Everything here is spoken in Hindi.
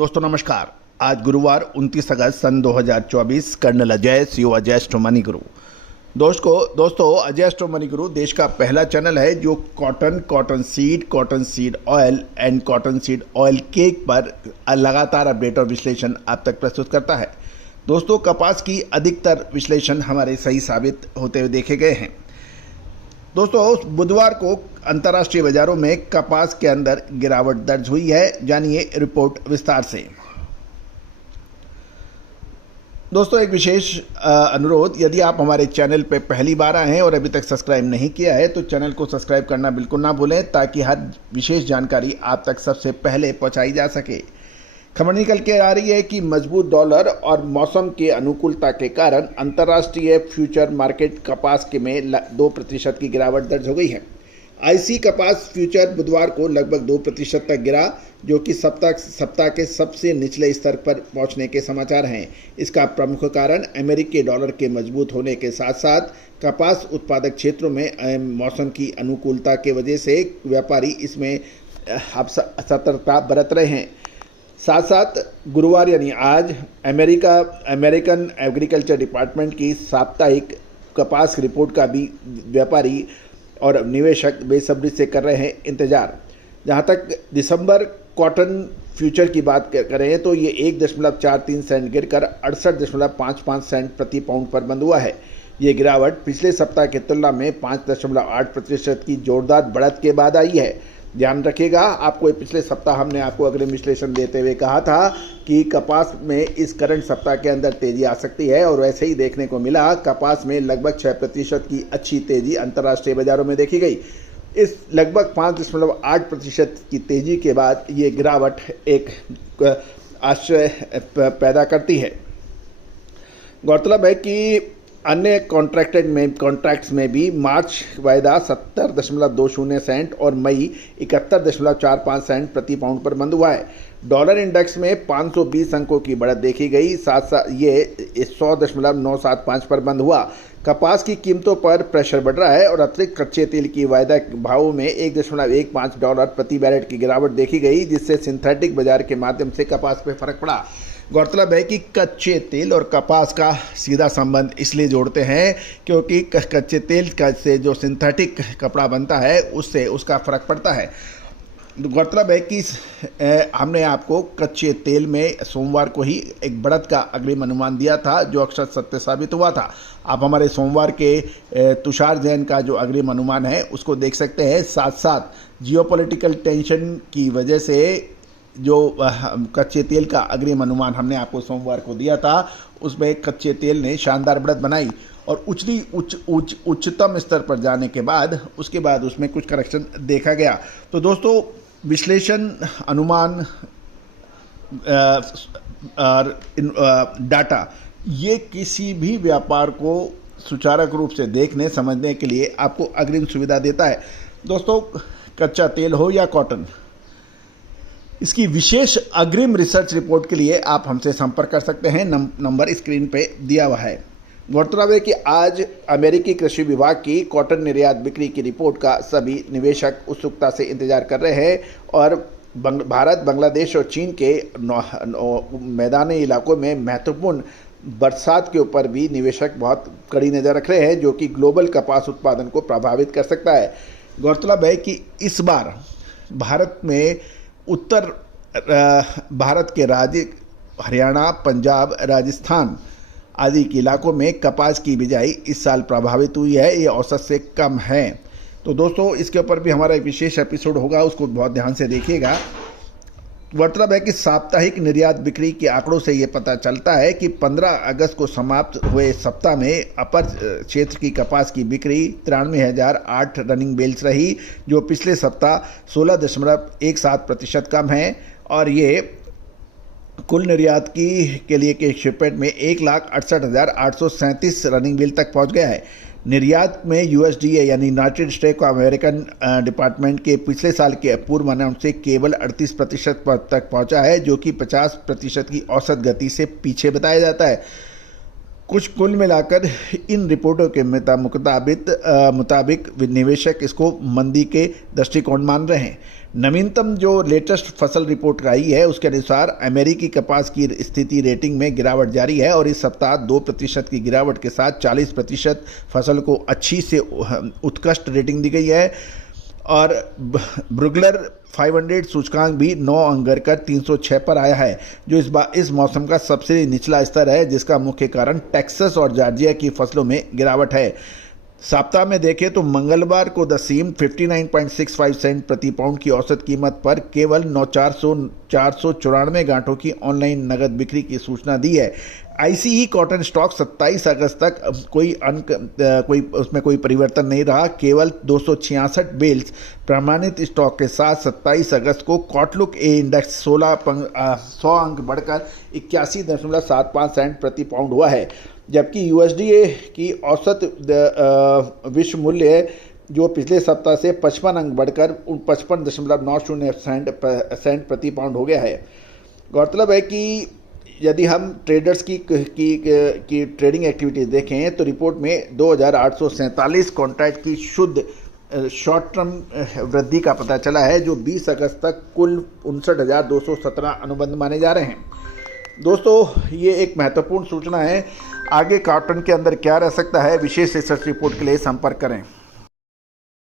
दोस्तों नमस्कार। आज गुरुवार 29 अगस्त सन 2024। Colonel Ajay CO Ajay astro money Guru. दोस्तों अजय एस्ट्रो मनी गुरु देश का पहला चैनल है जो cotton seed oil and cotton seed oil cake पर लगातार अपडेट और विश्लेषण आप तक प्रस्तुत करता है। दोस्तों कपास की अधिकतर विश्लेषण हमारे सही साबित होते हुए देखे गए हैं। दोस्तों बुधवार को अंतर्राष्ट्रीय बाजारों में कपास के अंदर गिरावट दर्ज हुई है। जानिए रिपोर्ट विस्तार से। दोस्तों एक विशेष अनुरोध, यदि आप हमारे चैनल पर पहली बार आए हैं और अभी तक सब्सक्राइब नहीं किया है तो चैनल को सब्सक्राइब करना बिल्कुल ना भूलें ताकि हर विशेष जानकारी आप तक सबसे पहले पहुंचाई जा सके। खबर निकल के आ रही है कि मजबूत डॉलर और मौसम के अनुकूलता के कारण अंतर्राष्ट्रीय फ्यूचर मार्केट कपास के में 2% की गिरावट दर्ज हो गई है। आईसी कपास फ्यूचर बुधवार को लगभग 2% तक गिरा, जो कि सप्ताह के सबसे निचले स्तर पर पहुंचने के समाचार हैं। इसका प्रमुख कारण अमेरिकी डॉलर के मजबूत होने के साथ साथ कपास उत्पादक क्षेत्रों में मौसम की अनुकूलता के वजह से व्यापारी इसमें सतर्कता बरत रहे हैं। साथ साथ गुरुवार यानी आज अमेरिकन एग्रीकल्चर डिपार्टमेंट की साप्ताहिक कपास रिपोर्ट का भी व्यापारी और निवेशक बेसब्री से कर रहे हैं इंतजार। जहां तक दिसंबर कॉटन फ्यूचर की बात करें तो ये 1.43 सेंट गिरकर 68.55 सेंट प्रति पाउंड पर बंद हुआ है। ये गिरावट पिछले सप्ताह की तुलना में 5.8% की जोरदार बढ़त के बाद आई है। ध्यान रखिएगा, आपको पिछले सप्ताह हमने आपको अग्रिम विश्लेषण देते हुए कहा था कि कपास में इस करंट सप्ताह के अंदर तेजी आ सकती है और वैसे ही देखने को मिला। कपास में लगभग 6% की अच्छी तेजी अंतर्राष्ट्रीय बाजारों में देखी गई। इस लगभग 5.8% की तेजी के बाद ये गिरावट एक आश्चर्य पैदा करती है। गौरतलब है कि अन्य कॉन्ट्रैक्ट्स में भी मार्च वायदा 70.20 सेंट और मई 71.45 सेंट प्रति पाउंड पर बंद हुआ है। डॉलर इंडेक्स में 520 अंकों की बढ़त देखी गई, साथ साथ ये 100.975 पर बंद हुआ। कपास की कीमतों पर प्रेशर बढ़ रहा है और अतिरिक्त कच्चे तेल की वायदा भावों में $1.15 प्रति बैरेट की गिरावट देखी गई, जिससे सिंथेटिक बाजार के माध्यम से कपास पर फर्क पड़ा। गौरतलब है कि कच्चे तेल और कपास का सीधा संबंध इसलिए जोड़ते हैं क्योंकि कच्चे तेल का से जो सिंथेटिक कपड़ा बनता है उससे उसका फर्क पड़ता है। गौरतलब है कि हमने आपको कच्चे तेल में सोमवार को ही एक बढ़त का अग्रिम अनुमान दिया था जो अक्सर सत्य साबित हुआ था। आप हमारे सोमवार के तुषार जैन का जो अग्रिम अनुमान है उसको देख सकते हैं। साथ साथ जियोपॉलिटिकल टेंशन की वजह से जो कच्चे तेल का अग्रिम अनुमान हमने आपको सोमवार को दिया था उसमें कच्चे तेल ने शानदार बढ़त बनाई और उच्चतम स्तर पर जाने के बाद उसके बाद उसमें कुछ करेक्शन देखा गया। तो दोस्तों विश्लेषण, अनुमान और डाटा ये किसी भी व्यापार को सुचारू रूप से देखने समझने के लिए आपको अग्रिम सुविधा देता है। दोस्तों कच्चा तेल हो या कॉटन, इसकी विशेष अग्रिम रिसर्च रिपोर्ट के लिए आप हमसे संपर्क कर सकते हैं। नंबर स्क्रीन पे दिया हुआ है। गौरतलब है कि आज अमेरिकी कृषि विभाग की कॉटन निर्यात बिक्री की रिपोर्ट का सभी निवेशक उत्सुकता से इंतजार कर रहे हैं और भारत, बांग्लादेश और चीन के मैदानी इलाकों में महत्वपूर्ण बरसात के ऊपर भी निवेशक बहुत कड़ी नज़र रख रहे हैं, जो कि ग्लोबल कपास उत्पादन को प्रभावित कर सकता है। गौरतलब है कि इस बार भारत में उत्तर भारत के राज्य हरियाणा, पंजाब, राजस्थान आदि के इलाकों में कपास की बिजाई इस साल प्रभावित हुई है। ये औसत से कम है। तो दोस्तों इसके ऊपर भी हमारा एक विशेष एपिसोड होगा, उसको बहुत ध्यान से देखिएगा। मतलब है कि साप्ताहिक निर्यात बिक्री के आंकड़ों से ये पता चलता है कि 15 अगस्त को समाप्त हुए सप्ताह में अपर क्षेत्र की कपास की बिक्री 93,008 रनिंग बेल्स रही, जो पिछले सप्ताह 16.17% कम है और ये कुल निर्यात के लिए के शिपमेंट में 1,68,837 रनिंग बेल तक पहुंच गया है। निर्यात में यूएसडीए यानी United state of American department के पिछले साल के पूर्व अनुमान से केवल 38% तक पहुंचा है, जो कि 50% की औसत गति से पीछे बताया जाता है। कुछ कुल मिलाकर इन रिपोर्टों के मुताबिक निवेशक इसको मंदी के दृष्टिकोण मान रहे हैं। नवीनतम जो लेटेस्ट फसल रिपोर्ट आई है उसके अनुसार अमेरिकी कपास की स्थिति रेटिंग में गिरावट जारी है और इस सप्ताह 2% की गिरावट के साथ 40% फसल को अच्छी से उत्कृष्ट रेटिंग दी गई है और ब्रुगलर 500 सूचकांक भी 9 अंक गिरकर 306 पर आया है, जो इस मौसम का सबसे निचला स्तर है, जिसका मुख्य कारण टेक्सास और जॉर्जिया की फसलों में गिरावट है। सप्ताह में देखें तो मंगलवार को द सीम 59.65 सेंट प्रति पाउंड की औसत कीमत पर केवल 494 गांठों की ऑनलाइन नगद बिक्री की सूचना दी है। आईसीई कॉटन स्टॉक 27 अगस्त तक उसमें कोई परिवर्तन नहीं रहा। केवल 266 बेल्स प्रमाणित स्टॉक के साथ 27 अगस्त को कॉटलुक ए इंडेक्स 100 अंक बढ़कर 81.75 सेंट प्रति पाउंड हुआ है, जबकि यूएसडीए की औसत विश्व मूल्य जो पिछले सप्ताह से 55 अंक बढ़कर 55.90 सेंट प्रति पाउंड हो गया है। गौरतलब है कि यदि हम ट्रेडर्स की ट्रेडिंग एक्टिविटीज देखें तो रिपोर्ट में 2847 कॉन्ट्रैक्ट की शुद्ध शॉर्ट टर्म वृद्धि का पता चला है, जो 20 अगस्त तक कुल 59,217 अनुबंध माने जा रहे हैं। दोस्तों, ये एक महत्वपूर्ण सूचना है। आगे कॉटन के अंदर क्या रह सकता है, विशेष रिसर्च रिपोर्ट के लिए संपर्क करें।